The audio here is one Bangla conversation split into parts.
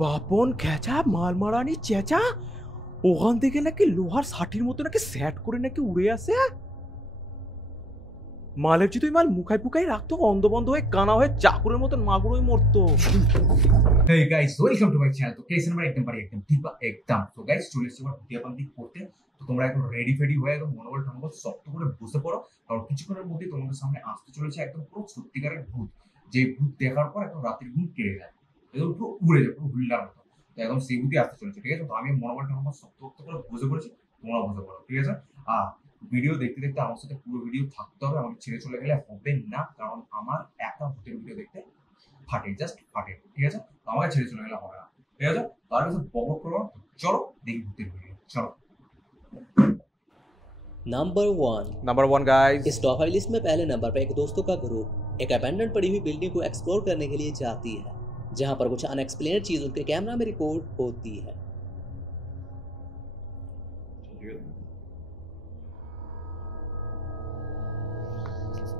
বাপন খেচা মাল মারানি চেঁচা ওখান থেকে নাকি লোহার ষাটির মতো নাকি স্যাট করে নাকি উড়ে আসে। মালের যদি মাল মুখায় ফুকাই রাখতো অন্ধ বন্ধ হয়ে কানা হয়ে চাকুরের মতন মাগুরই মরতো। Hey guys, welcome to my channel. তো কেস নাম্বার একদম পারি একদম ঠিক বা একদম। তো গাইস চলে এসেছি আমার ভূতিয়াবান্তি করতে। তো তোমরা এখন রেডি ফেডি হয়ে একদম মনোবল ঠনোবল শক্ত করে বসে পড়ো, কারণ কিছুক্ষণের মধ্যে তোমাদের সামনে আসতে চলেছে একদম পুরো সত্যিকারের ভূত, যে ভূত দেখার পর একদম রাতের ঘুম কেড়ে যায়, একদম পুরো উড়ে যায়, পুরো হুল্লার মতো। তো একদম সেই ভূতই আসতে চলেছে, ঠিক আছে? তো আমি মনোবল ঠনোবল শক্ত করে বসে পড়েছি, তোমরা বসে পড়ো, ঠিক আছে? আর ভিডিও দেখতে দেখতে আমার সাথে পুরো ভিডিও থাকতে হবে, আমাকে ছেড়ে চলে গেলে হবে না, কারণ আমার একটা ভূতের ভিডিও দেখতে ফাটে, জাস্ট ফাটে, ঠিক আছে? আমাকে ছেড়ে চলে গেলে হবে না, ঠিক আছে? তার কাছে বকবক করবো, চলো দেখি ভূতের ভিডিও, চলো। नंबर वन गाइस, इस टॉप फाइव लिस्ट में पहले नंबर पर एक दोस्तों का ग्रुप एक अबैंडन पड़ी हुई बिल्डिंग को एक्सप्लोर करने के लिए जाती है, जहां पर कुछ अनएक्सप्लेन्ड चीज उनके कैमरा में रिकॉर्ड होती है।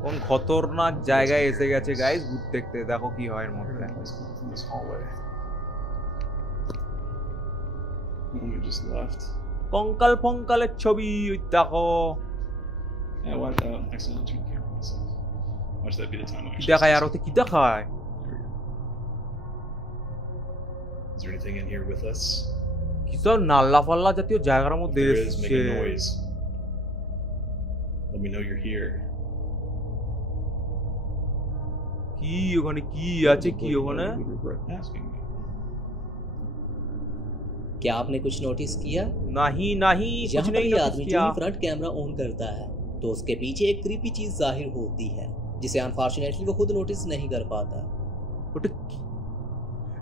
কোন খতরনাক জায়গায় এসে গেছে গাইস ভূত দেখতে, দেখো কি হয় এর মধ্যে। কঙ্কাল ফঙ্কালের ছবি দেখো, কি দেখায় আর ওতে কি দেখায়? কি সব নাল্লা ফাল্লা জাতীয় জায়গার মধ্যে এসেছে। কি ওখানে কি আছে, কি ওখানে? क्या आपने कुछ नोटिस किया? नहीं नहीं कुछ नहीं आदमी जो फ्रंट कैमरा ऑन करता है तो उसके पीछे एक क्रीपी चीज जाहिर होती है, जिसे अनफॉर्चुनेटली वो खुद नोटिस नहीं कर पाता।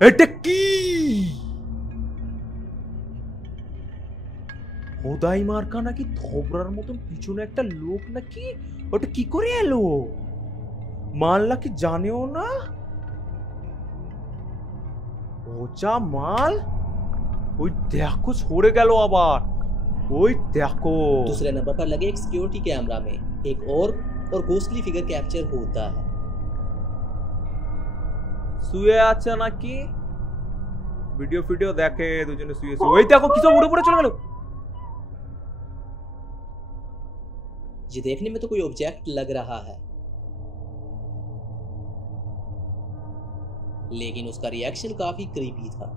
এটা কি খোদাই মার্কা নাকি থবরার মতন পিছনে একটা লোক নাকি, ওটা কি করে এলো? মাল নাকি জানেও না, ওচা মাল। ওই দেখো সরে গেল আবার, ওই দেখো। दूसरे नंबर पर लगे एक सिक्योरिटी कैमरा में एक और घोस्टली फिगर कैप्चर होता है। শুয়ে আছে নাকি, ভিডিও ভিডিও দেখে দুজনে শুয়ে শুয়ে। ওই দেখো কি সব উড়ে পড়ে চলে গেল। ये देखने में तो कोई ऑब्जेक्ट लग रहा है, लेकिन उसका रिएक्शन काफी क्रीपी था।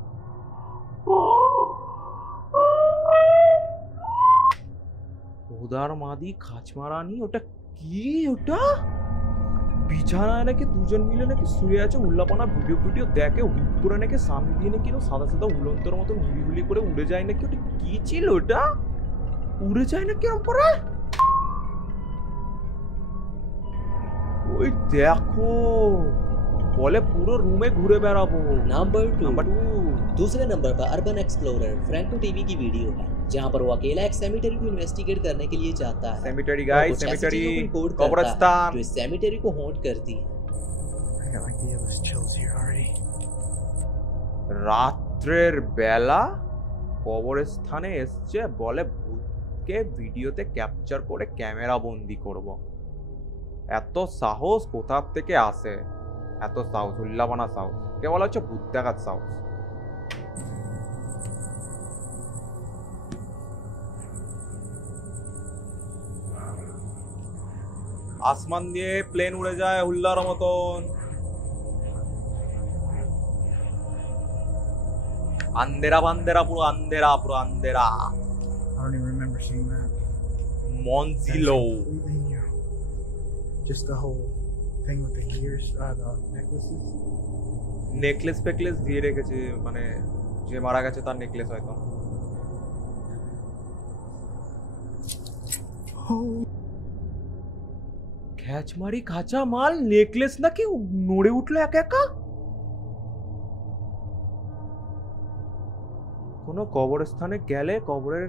ওদার মাদি খাচমারানি, ওটা কি? ওটা বিছানায় নাকি দুজন মিলে নাকি শুয়ে আছে, উল্লাপানা ভিডিও ভিডিও দেখে, হুট করে নাকি সামনে দিয়ে নাকি সাদা সাদা উলন্তর মতন হুলি হুলি করে উড়ে যায় নাকি। ওটা কি ছিল? ওটা উড়ে যায় নাকি ওপরে? ওই দেখো, বলে পুরো রুমে ঘুরে বেড়াবো। नंबर टू दूसरे नंबर पर अर्बन एक्सप्लोरर फ्रैंको टीवी की वीडियो है, जहां पर वो अकेला एक सेमेटरी को इन्वेस्टिगेट करने के लिए जाता है। सेमेटरी गाइस, सेमेटरी कब्रिस्तान, जो इस सेमेटरी को हॉन्ट करती है। রাত্রের বেলা কবরস্থানে এসছে, বলে ভূতকে ভিডিওতে ক্যাপচার করে ক্যামেরা বন্দি করব। এত সাহস কোথা থেকে আসে? এত সাহস, উল্লাপানা সাহস, কে বলা হচ্ছে ভূত দেখার সাহস। আসমান দিয়ে প্লেন উড়ে যায় হুল্লার মতন। আন্দেরা বান্দেরা, পুরো আন্দেরা, পুরো আন্দেরা। মনজিলো, just the whole thing with the ears, the necklaces. Necklace ফেকলেস দিয়ে রেখেছে, মানে যে মারা গেছে তার নেকলেস হয়তো। খ্যাচমারি খাঁচা মাল, নেকলেস নাকি নড়ে উঠলো একা একা। কোনো কবরস্থানে গেলে কবরের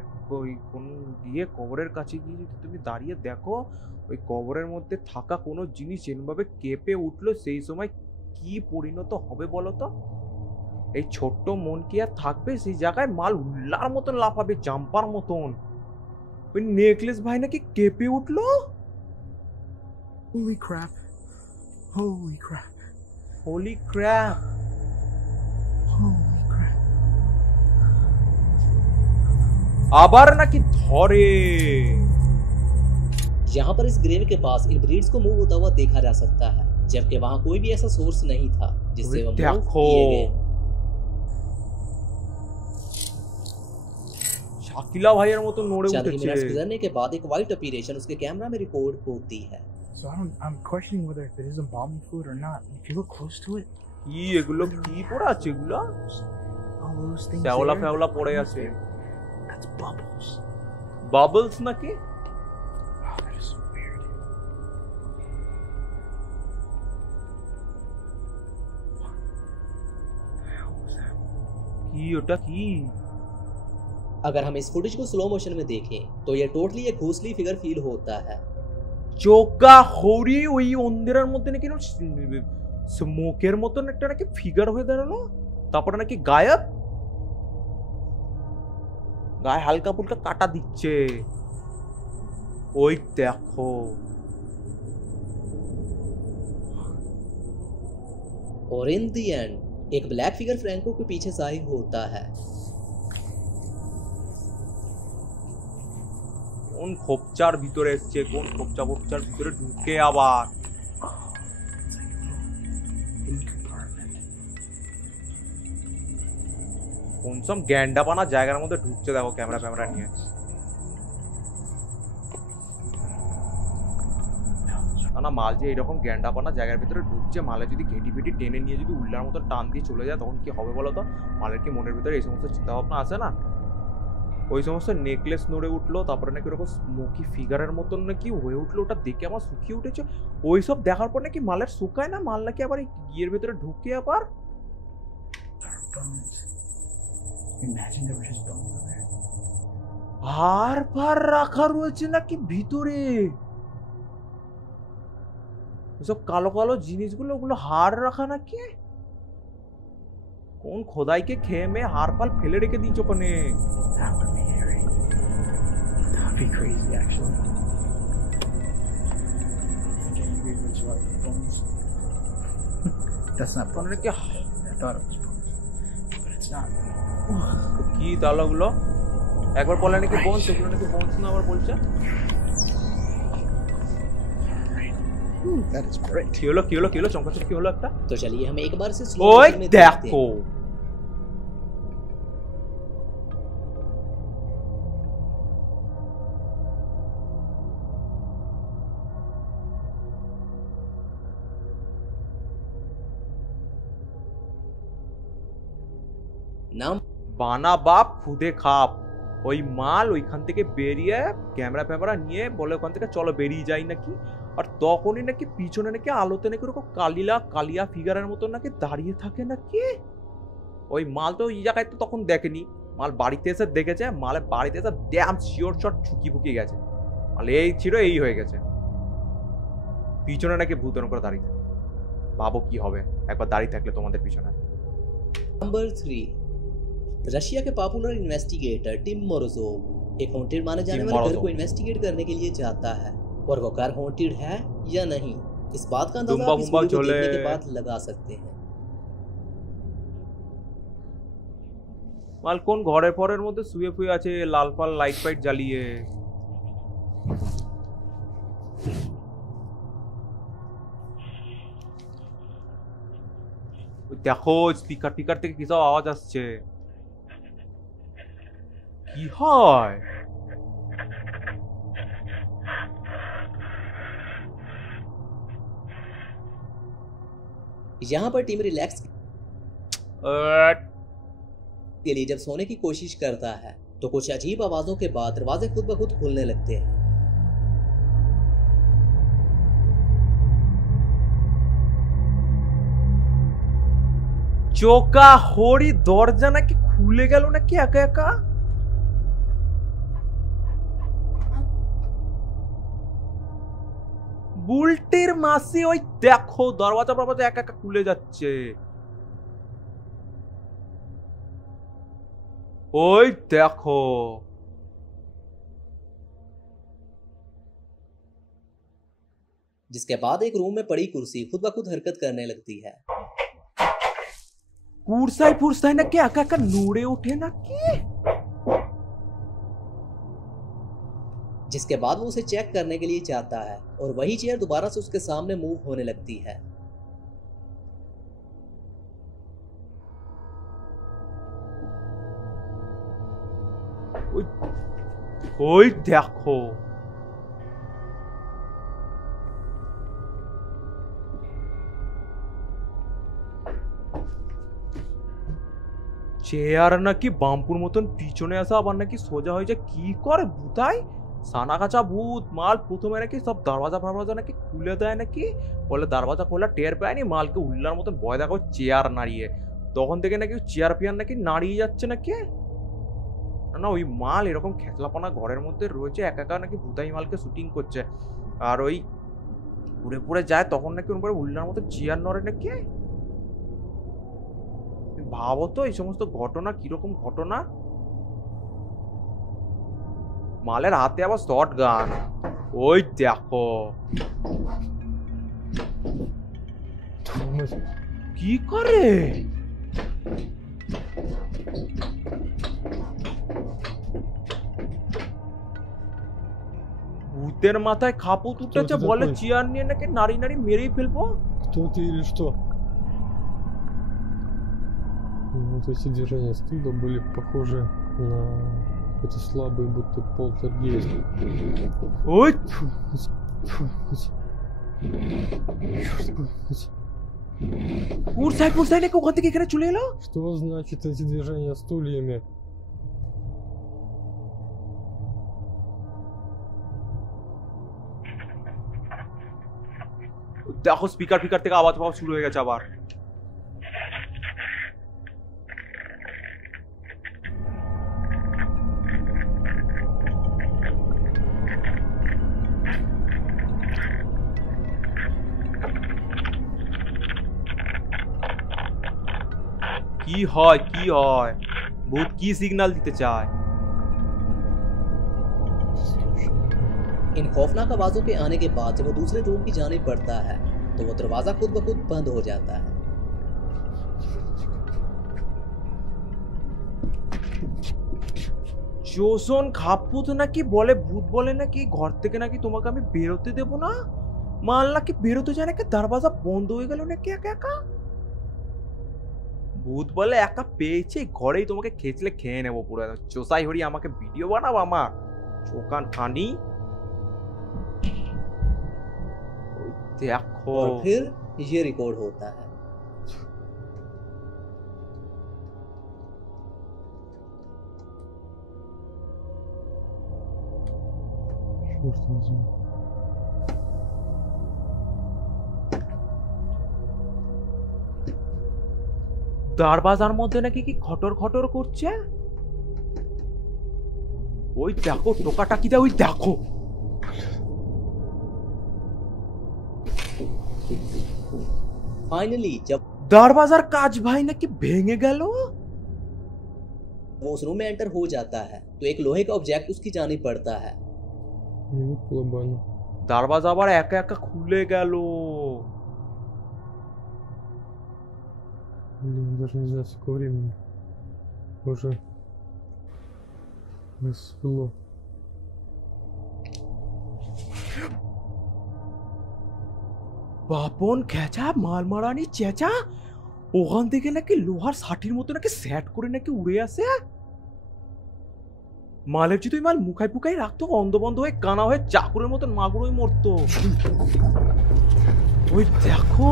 কোন গিয়ে কবরের কাছে গিয়ে যদি তুমি দাঁড়িয়ে দেখো, ওই কবরের মধ্যে থাকা কোনো জিনিস এমনভাবে কেঁপে উঠলো, সেই সময় কি পরিণত হবে বলো তো? এই ছোট্ট মন কি আর থাকবে সেই জায়গায়? মাল উল্লার মতন লাফাবে, জাম্পার মতন। ওই নেকলেস ভাই নাকি কেঁপে উঠলো। Holy crap. Holy crap. Holy crap. Holy crap. আবার নাকি ধরে। यहाँ पर इस ग्रेव के पास इन ब्रीड्स को मूव होता हुआ देखा जा सकता है, जबकि वहां कोई भी ऐसा सोर्स नहीं था जिससे वो मूव देखो किए गए। শাকিলা ভাইয়ের মতো নড়ে चंद ही উঠেছে। मिनट्स गुजरने के बाद एक वाइट अपीरेशन उसके कैमरा में रिकॉर्ड होती है। So I'm questioning whether if it is embalming fluid or not. If you look close to it, কি এগুলো কি পড়ে আছে এগুলো? all those things শ্যাওলা there, ফ্যাওলা পড়ে আছে। that's bubbles. বাবলস নাকি? Oh, that is so weird. What the hell was that? কি ওটা কি? अगर हम इस फुटेज को स्लो मोशन में देखें तो यह टोटली एक घोस्टली फिगर फील होता है। চোকা হরি ওই অন্ধেরার মধ্যে নাকি স্মোকের মতন একটা নাকি ফিগার হয়ে দাঁড়ালো, তারপরে নাকি গায়েব, গায়ে হালকা ফুলকা কাটা দিচ্ছে। ওই দেখো और इन दी एंड एक ब्लैक फिगर फ्रैंको के पीछे जाहिर होता है। কোন খোপচার ভিতরে এসছে, কোন খোপচার ভিতরে ঢুকে আবার। কোন সব গ্যান্ডাপানা জায়গার মধ্যে ঢুকছে দেখো ক্যামেরা নিয়ে। না মাল যে এরকম গ্যান্ডাপানা জায়গার ভিতরে ঢুকছে, মালে যদি ঘেঁটি ফেটি টেনে নিয়ে যদি উল্লার মতো টান দিয়ে চলে যায় তখন কি হবে বলো তো? মালের কি মনের ভিতরে এই সমস্ত চিন্তা ভাবনা আছে না? ওই সমস্ত নেকলেস নড়ে উঠলো, তারপরে নাকি ওরকম স্মোকি ফিগারের মতন নাকি হয়ে উঠলো, ওটা দেখে আমার শুকিয়ে উঠেছে। ওই সব দেখার পর নাকি মালের শুকায় না, মাল নাকি আবার এই ইয়ের ভেতরে ঢুকে আবার। Imagine there were just bones in there. হাড় ফাড় রাখা রয়েছে নাকি ভিতরে, ওসব কালো কালো জিনিসগুলো, ওগুলো হাড় রাখা নাকি? কোন খোদাইকে খেয়ে মেয়ে হাড় ফাল ফেলে রেখে দিয়েছ ওখানে? That would be hairy. That would be crazy, actually. Like any weird ritual like the bones. That's not ওখানে bones. নাকি I thought it was bones, but it's not. কি তাহলে ওগুলো? একবার বলে নাকি বোনস, ওগুলো নাকি বোনস না, আবার বলছে That is great. কি হলো কি হলো কি হলো, চমকাচম কি হলো একটা? तो चलिए हम एक बार से स्लो ওই मोशन में देखते দেখো हैं। नाम বানা বাপ খুদে খাপ। ওই মাল ওইখান থেকে বেরিয়ে ক্যামেরা ফ্যামেরা নিয়ে বলে ওখান থেকে চলো বেরিয়ে যাই নাকি। আর তখনই নাকি পিছনে নাকি আলোতে নাকি ওরকম কালিয়া ফিগারের মতো নাকি দাঁড়িয়ে থাকে নাকি। ওই মাল তো এই জায়গায় তো তখন দেখেনি, মাল বাড়িতে এসে দেখেছে, মালে বাড়িতে এসে ড্যাম শিওর শট ঝুঁকি ফুকি গেছে, মাল এই ছিল এই হয়ে গেছে, পিছনে নাকি ভূতন করে দাঁড়িয়ে থাকে। ভাবো কি হবে একবার দাঁড়িয়ে থাকলে তোমাদের পিছনে। नंबर 3, रशिया के पॉपुलर इन्वेस्टिगेटर टिम मोरोजोव एक हॉन्टेड माने जाने वाले घर को इन्वेस्टिगेट करने के लिए जाता है, और वो घर हॉन्टेड है या नहीं इस बात का अंदाजा आप इस वीडियो को देखने के बाद लगा सकते हैं। মাল কোন ঘরে পরের মধ্যে শুয়ে ফুয়ে আছে লাল পাল লাইট ফাইট জ্বালিয়ে। দেখো স্পিকার টিকার থেকে কি সব আওয়াজ আসছে, কি হয়? यहाँ पर टीम रिलैक्स के लिए जब सोने की कोशिश करता है तो कुछ अजीब आवाजों के बाद दरवाजे खुद ब खुद खुलने लगते हैं। চোকা হরি দরজা নাকি খুলে গেল নাকি একা একা। বুলটির মাসি ওই দেখো দরজা একা একা খুলে যাচ্ছে। ওই দেখো जिसके बाद एक रूम में पड़ी कुर्सी खुद ब खुद हरकत करने लगती है। कुर्साई फुर्साई ना क्या का नूरे उठे ना के। जिसके बाद वो उसे चेक करने के लिए जाता है और वही चेयर दोबारा से उसके सामने मूव होने लगती है। ओए देखो চেয়ার নাকি বাম্পুর মতন পিছনে আসা আবার নাকি সোজা হয়ে যায় কি করে ভূতাই সানা কাঁচা ভূত মাল প্রথমে নাকি সব দরওয়াজা ফরওয়াজা নাকি খুলে দেয় নাকি বলে দরওয়াজা খোলা টের পায়নি মালকে উল্লার মতন ভয় দেখো চেয়ার নাড়িয়ে তখন থেকে নাকি চেয়ার ফিয়ার নাকি নাড়িয়ে যাচ্ছে নাকি না ওই মাল এরকম খেতলাপানা ঘরের মধ্যে রয়েছে একা একা নাকি ভূতাই মালকে শুটিং করছে আর ওই পুড়ে পুড়ে যায় তখন নাকি ওর উপরে উল্লার মতো চেয়ার নড়ে নাকি ভাবো তো এই সমস্ত ঘটনা কিরকম ঘটনা মালের হাতে আবার শর্ট গান ওই দেখো কি করে ভূতের মাথায় খাপত উঠেছে বলে চেয়ার নিয়ে নাকি নারী নারী মেরেই ফেলবো Кто ты или что? Вот эти движения стыда были похожи на эти слабые, будто полтергейст. ওই কুরসাই কুরসাই নাকি ওখান থেকে এখানে চলে এলো Что значит эти движения стульями? দেখো স্পিকার ফিকার থেকে আওয়াজ পাওয়া শুরু হয়ে গেছে আবার কি হয় ভূত কি সিগন্যাল দিতে চায় इन खौफनाक आवाजों के आने के बाद जब वो दूसरे रूम की जानिब बढ़ता है तो वो दरवाजा खुद ब खुद बंद हो जाता है। जोसन खापुत নাকি বলে ভূত বলে নাকি ঘর থেকে নাকি তোমাকে আমি বেরোতে দেব না মাল নাকি বেরোতে যায় নাকি দরজা বন্ধ হয়ে গেল নাকি একা একা ভূত বলে একা পেয়েছে ঘরেই তোমাকে খেচলে খেয়ে নেবো পুরো চোসাই হরি আমাকে ভিডিও বানাবো আমার চোকান খানি देखो और फिर ये रिकॉर्ड होता है। Черт возьми. দরবাজার মধ্যে নাকি কি খটর খটর করছে ওই দেখো টোকাটাকিটা ওই দেখো फाइनली जब दरवाजार काज भाई नाकि भेंगे गल वो उस रूम में एंटर हो जाता है तो एक लोहे का ऑब्जेक्ट उसकी जानिब पड़ता है। दरवाजा আবার একা একা খুলে গেল Блин, даже не знаю, сколько времени. Уже рассвело. বাপন খেচা মালমারানি চেঁচা ওখান থেকে নাকি লোহার সাটির মতো নাকি সেট করে নাকি উড়ে আসে মালের যদি মাল মুখাই ফুকাই রাখতো অন্ধ বন্ধ হয়ে কানা হয়ে চাকুরের মতন মাগুরোই মরতো ওই দেখো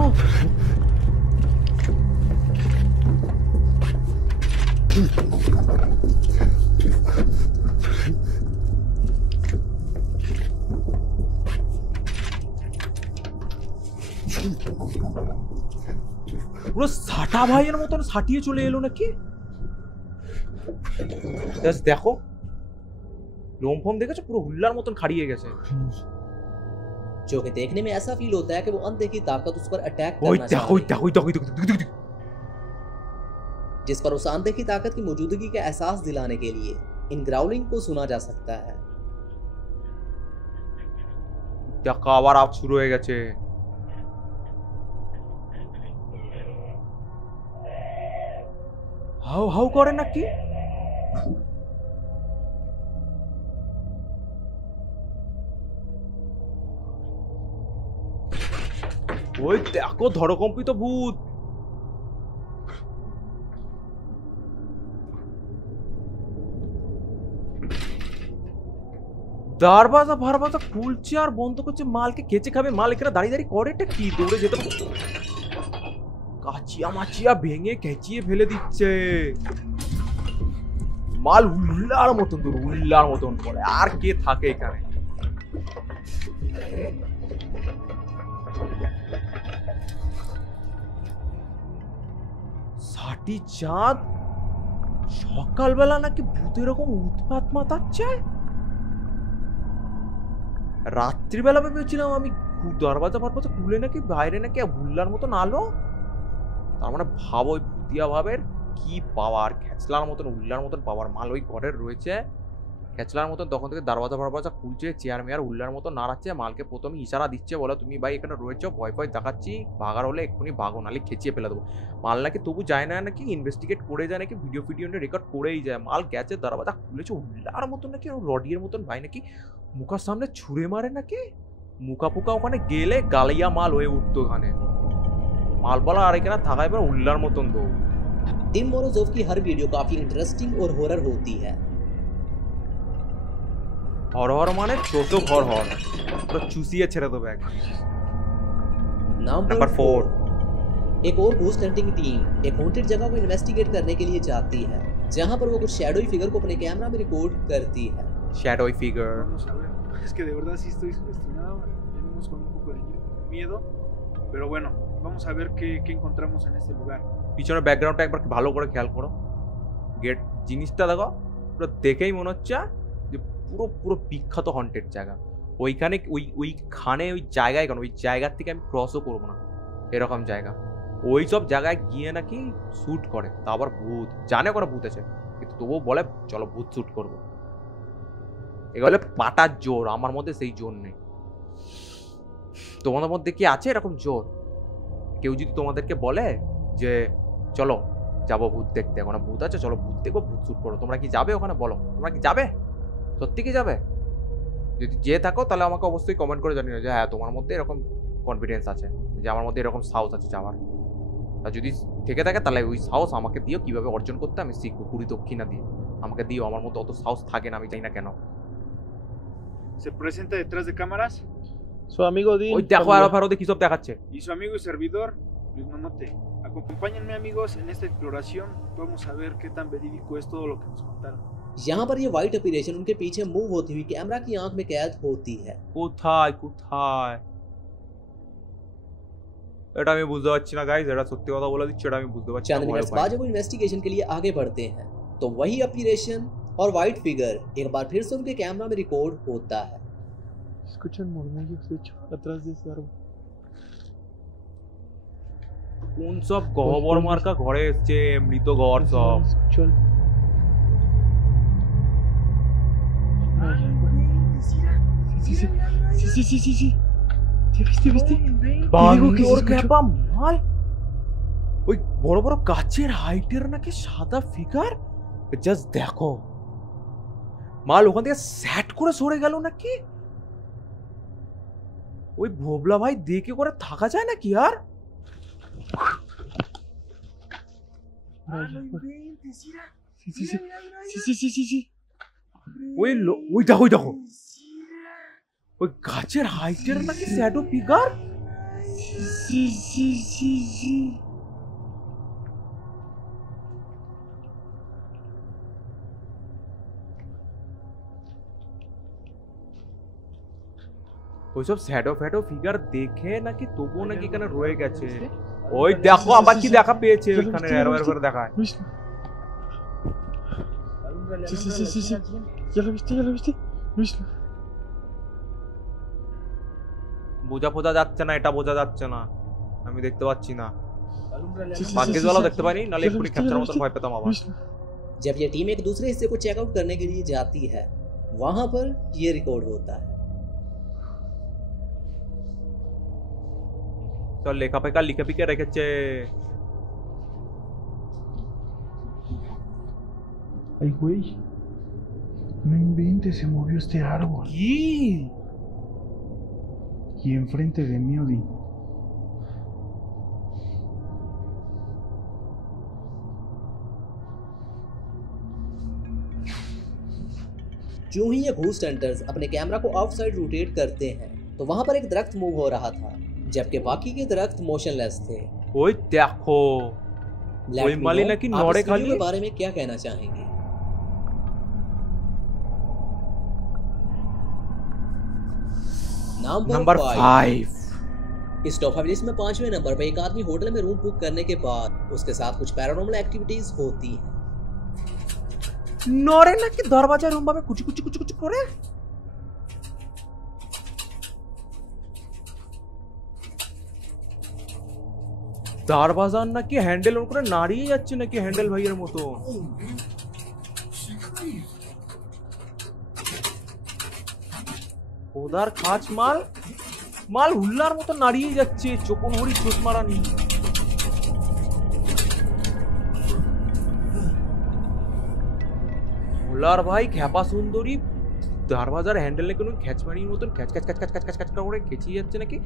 পুরো সাটা ভাইয়ের মতন সাটিয়ে চলে এলো নাকি জাস্ট দেখো লোম ফোম দেখেছো পুরো হুল্লার মতন খাড়িয়ে গেছে जो कि देखने में ऐसा फील होता है कि वो अनदेखी ताकत उस पर अटैक ओए करना चाह रही है, देखो जिस पर उस अनदेखी ताकत की मौजूदगी का एहसास दिलाने के लिए इन ग्राउलिंग को सुना जा सकता है। দেখো আবার আপ শুরু হয়ে গেছে। হাউ হাউ করে নাকি? ওই দেখো ধরকম্পিত ভূত। দরওয়াজা ফারওয়াজা খুলছে আর বন্ধ করছে, মালকে খেচে খাবে। মাল এখানে দাঁড়িয়ে দাঁড়িয়ে করেটা কি? দৌড়ে যেতে কাচিয়া মাচিয়া ভেঙে খেচিয়ে ফেলে দিচ্ছে। মাল উল্লার মতন দূর, উল্লার মতন করে। আর কে থাকে এখানে? ষাটি চাঁদ সকালবেলা নাকি ভূত এরকম উৎপাত মাতাচ্ছে। রাত্রিবেলা ভেবেছিলাম আমি দরওয়াজা ফারওয়াজা খুলে নাকি বাইরে নাকি ভুল্লার মতন আলো। তার মানে ভাবো ওই ভূতিয়া ভাবের কি পাওয়ার, খেচলার মতন উল্লার মতন পাওয়ার। মাল ওই ঘরের রয়েছে খেচলার মতন, তখন থেকে দরওয়াজা ফারওয়াজা খুলছে, চেয়ার মেয়ার উল্লার মতন নাড়াচ্ছে। মালকে প্রথমে ইশারা দিচ্ছে, বলো তুমি ভাই এখানে রয়েছো, ভয় ভয় দেখাচ্ছি, ভাগার হলে এক্ষুনি ভাগো, নালে খেচিয়ে ফেলে দেবো। মাল নাকি তবু যায় না, নাকি ইনভেস্টিগেট করে যায়, নাকি ভিডিও ফিডিও রেকর্ড করেই যায়। মাল গেছে দরওয়াজা খুলেছে, উল্লার মতন নাকি রডিয়ের মতন ভাই নাকি মুখার সামনে ছুঁড়ে মারে, নাকি মুখা ফুকা ওখানে গেলে গালিয়া মাল হয়ে উঠতো ওখানে। माल बोला আর এখানে থাকা এবার উল্লার মতন দো। टिम मोरोजोव की हर वीडियो काफी इंटरेस्टिंग और हॉरर होती है। हॉरर माने चोसो हॉरर পুরো চুষিয়ে ছেড়ে দেবে এক। नंबर 4 एक और घोस्ट हंटिंग टीम एक हॉन्टेड जगह को इन्वेस्टिगेट करने के लिए जाती है, जहां पर वो कुछ शैडोई फिगर को अपने कैमरा में रिकॉर्ड करती है। Shadowy figure Vamos a ver. Es que de verdad sí estoy sugestionado. Venimos con un poco de miedo. Pero bueno, vamos a ver qué encontramos en este lugar. পিছনের ব্যাকগ্রাউন্ডটা একবার ভালো করে খেয়াল করো। গেট জিনিসটা দেখো, পুরো দেখেই মনে হচ্ছে যে পুরো পুরো বিখ্যাত হন্টেড জায়গা। ওইখানে ওইখানে ওই জায়গায় কেন, ওই জায়গার থেকে আমি ক্রসও করবো না, এরকম জায়গা। ওই সব জায়গায় গিয়ে নাকি শ্যুট করে, তা আবার ভূত জানে কোনো ভূত আছে, কিন্তু তবুও বলে চলো ভূত শ্যুট করবো। এগুলো পাটার জোর, আমার মধ্যে সেই জোর নেই। তোমাদের মধ্যে কি আছে এরকম জোর? কেউ যদি তোমাদেরকে বলে যে চলো যাবো ভূত দেখতে, ওখানে ভূত আছে, চলো ভূত দেখবো, ভূত শ্যুট করো, তোমরা কি যাবে ওখানে? বলো তোমরা কি যাবে? সত্যি কি যাবে? যদি যে থাকো তাহলে আমাকে অবশ্যই কমেন্ট করে জানিও যে হ্যাঁ তোমার মধ্যে এরকম কনফিডেন্স আছে, যে আমার মধ্যে এরকম সাহস আছে যাওয়ার। আর যদি থেকে থাকে তাহলে ওই সাহস আমাকে দিও, কিভাবে অর্জন করতে আমি শিখবো, কুড়ি দক্ষিণা দিয়ে আমাকে দিও। আমার মধ্যে অত সাহস থাকে না, আমি জানি না কেন। Se presenta detrás de cámaras Su amigo Dean. ওই দেখো আরো ফেরো দেখি সব দেখাচ্ছে। y su amigo y servidor Luis Manote. Acompáñenme amigos en esta exploración. Vamos a ver qué tan verídico es todo lo que nos contaron. यहाँ पर ये व्हाइट अपीरेशन उनके पीछे मूव होती हुई कैमरा की आंख में कैद होती है। কোথায় কোথায়? এটা আমি বুঝতে পারছি না গাইস, এটা সত্যি কথা বলে দিচ্ছি, এটা আমি বুঝতে পারছি না। चंद मिनट बाद जब वो इन्वेस्टिगेशन के लिए आगे बढ़ते हैं तो वही अपीरेशन और व्हाइट फिगर एक बार फिर से उनके कैमरा में रिकॉर्ड होता है। Escuchan murmullos, de hecho, atrás de ese árbol. কোন সব গহ্বর মার্কা ঘরে এসছে, মৃত ঘর সব। Escucho algo. Sí, sí, sí, sí, sí, sí, sí. ¿Viste? বান্দর ক্যাপা মাল, ওই বড় বড় গাছের হাইটের নাকি সাদা ফিগার। জাস্ট দেখো মাল ওখান থেকে স্যাট করে সরে গেল নাকি। ওই ভোবলা ভাই দেখে করে থাকা যায় নাকি আর? Sí, sí, sí. Sí, sí, sí, sí, sí. ওই দেখো ওই গাছের হাইটের নাকি shadow figure. Sí, sí, sí, sí. ওইসব শ্যাডো ফ্যাডো ফিগার দেখে নাকি তবুও নাকি এখানে রয়ে গেছে। ওই দেখো আবার কি দেখা পেয়েছে ওইখানে, এরো এরো করে দেখায়। Sí, sí, sí, sí, sí. ¿Ya lo viste? ¿Ya lo viste? Luislo. বোঝা যাচ্ছে না, এটা বোঝা যাচ্ছে না, আমি দেখতে পাচ্ছি না। Sí, sí, ভাগ্যের sí, জ্বালাও sí, দেখতে পারি, নালে Ya lo এক্ষুনি viste, ক্যাপচার ya lo মতন viste. ভয় পেতাম আবার। Luislo. जब ये टीम एक दूसरे हिस्से को चेकआउट करने के लिए जाती है वहां पर ये रिकॉर्ड होता है। সব লেখা পেখা লিখে পিকে রেখেছে। Ay, güey. No inventes, se movió este árbol. কি Y enfrente de mí, Odin. जो ही ये घूस्ट हंटर्स अपने कैमरा को आउटसाइड रोटेट करते हैं तो वहां पर एक दरख्त मूव हो रहा था, जबकि बाकी के दरख्त मोशनलेस थे। ওই দেখো Let ওই me মালি know, নাকি आप নড়ে इस वीडियो খালি। के बारे में क्या कहना चाहेंगे? नंबर 5 इस टॉप 5 लिस्ट में 5वें नंबर पर एक आदमी होटल में रूम बुक करने के बाद उसके साथ कुछ पैरानॉर्मल एक्टिविटीज होती हैं। নড়ে নাকি দরজা রুম ভাবে কুচি কুচি কুচি কুচি করে। দরজার নাকি হ্যান্ডেল ওর করে নাড়িয়ে যাচ্ছে নাকি হ্যান্ডেল ভাইয়ের মতো। ওদার খাঁচ মাল মাল হুল্লার মতো নাড়িয়ে যাচ্ছে, চোপন হরি চোট মারানি। হুল্লার ভাই খ্যাপা সুন্দরী দরজার হ্যান্ডেল নাকি কোনো খ্যাচমারির মতন খ্যাচ খ্যাচ খ্যাচ খ্যাচ খ্যাচ খ্যাচ করে খেঁচিয়ে যাচ্ছে নাকি।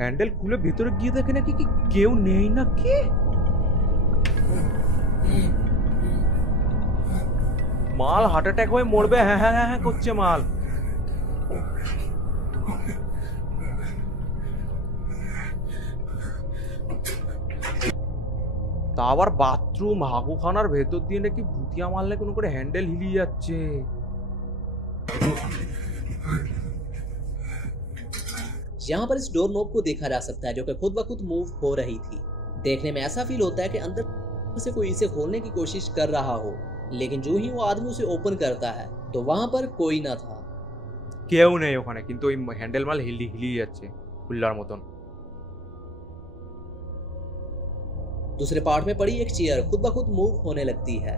হ্যান্ডেল খুলে ভেতরে গিয়ে দেখে নাকি কি কেউ নেই নাকি। মাল হার্ট অ্যাটাক হয়ে মরবে, হ্যাঁ হ্যাঁ হ্যাঁ হ্যাঁ করছে মাল। তা আবার বাথরুম হাগুখানার ভেতর দিয়ে নাকি ভুতিয়া মারলে কোনো করে হ্যান্ডেল হিলিয়ে যাচ্ছে। यहाँ पर इस डोर नॉब को देखा जा सकता है जो कि खुद ब खुद मूव हो रही थी। देखने में ऐसा फील होता है कि अंदर से कोई इसे खोलने की कोशिश कर रहा हो, लेकिन जो ही वो आदमी उसे ओपन करता है तो वहां पर कोई ना था। কেউ নেই ওখানে, কিন্তু ওই হ্যান্ডেল মাল হিলিয়ে যাচ্ছে হুল্লার মতন। दूसरे पार्ट में पड़ी एक चेयर खुद ब खुद मूव होने लगती है।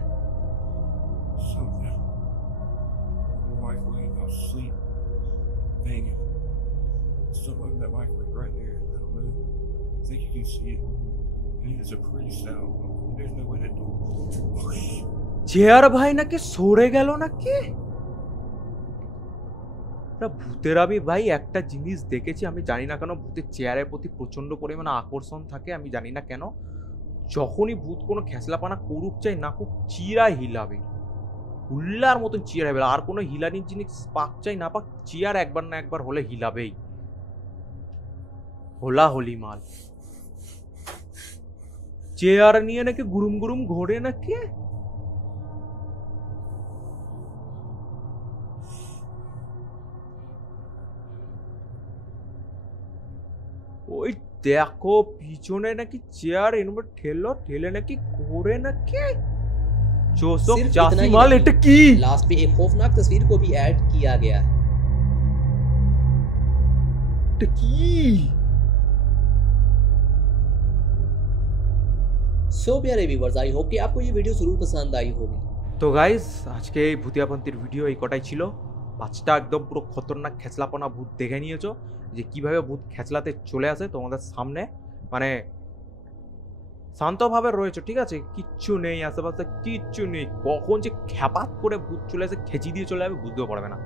চেয়ার ভাই নাকি সরে গেল নাকি। ভূতের আমি ভাই একটা জিনিস দেখেছি, আমি জানি না কেন ভূতের চেয়ারের প্রতি প্রচন্ড পরিমাণে আকর্ষণ থাকে, আমি জানি না কেন। যখনই ভূত কোনো খেসলাপানা করুক চাই না খুব চিরা হিলাবে, হুল্লার মতন চিয়ার হবে। আর কোনো হিলানির জিনিস পাক চাই না পাক, চিয়ার একবার না একবার হলে হিলাবেই। হোলা হোলি মাল চেয়ার নিয়ে নাকি গুরুম গুরুম ঘোরে নাকি। ওই দেখো পিছনে নাকি চেয়ার এরকম ঠেলে নাকি ঘোরে নাকি। जोसफ सिर्फ जासी इतना ही माल नहीं, এটা কি। लास्ट में एक खौफनाक तस्वीर को भी ऐड किया गया है। এটা কি। सो प्यारे व्यूअर्स, आई होप कि आपको ये वीडियो जरूर पसंद आई होगी। তো গাইস আজকে এই ভূতিয়াপন্থীর ভিডিও এই কটাই ছিল। 5টা একদম পুরো খতরনাক খেচলাপনা ভূত দেখে নিয়েছো, যে কিভাবে ভূত খেচলাতে চলে আসে তোমাদের সামনে। মানে শান্তভাবে রয়েছে, ঠিক আছে, কিচ্ছু নেই আশেপাশে, কিচ্ছু নেই, কখন যে খ্যাপাত করে ভূত চলে আসে খেঁচি দিয়ে চলে যাবে বুঝতেও পারবে না।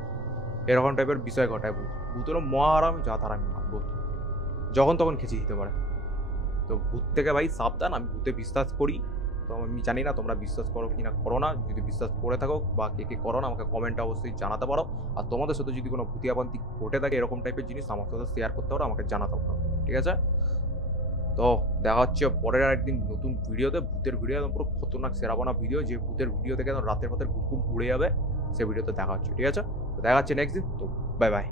এরকম টাইপের বিষয় ঘটায় ভূত। ভূতেরও মহারামি জাতারামি ভূত যখন তখন খেঁচি দিতে পারে। তো ভূত থেকে ভাই সাবধান। আমি ভূতে বিশ্বাস করি, তো আমি জানি না তোমরা বিশ্বাস করো কি না করো না। যদি বিশ্বাস করে থাকো বা কে কে করো না আমাকে কমেন্টে অবশ্যই জানাতে পারো। আর তোমাদের সাথে যদি কোনো ভূতিয়াপান্তি ঘটে থাকে এরকম টাইপের জিনিস আমার সাথে শেয়ার করতে পারো, আমাকে জানাতে পারো, ঠিক আছে। তো দেখা হচ্ছে পরের আরেকদিন নতুন ভিডিওতে। ভূতের ভিডিও একদম পুরো খতরনাক সেরাবানা ভিডিও, যে ভূতের ভিডিও থেকে একদম রাতের পথের ঘুম ঘুম উড়ে যাবে, সেই ভিডিওতে দেখা হচ্ছে, ঠিক আছে। তো দেখা হচ্ছে নেক্সট দিন। তো বাই বাই।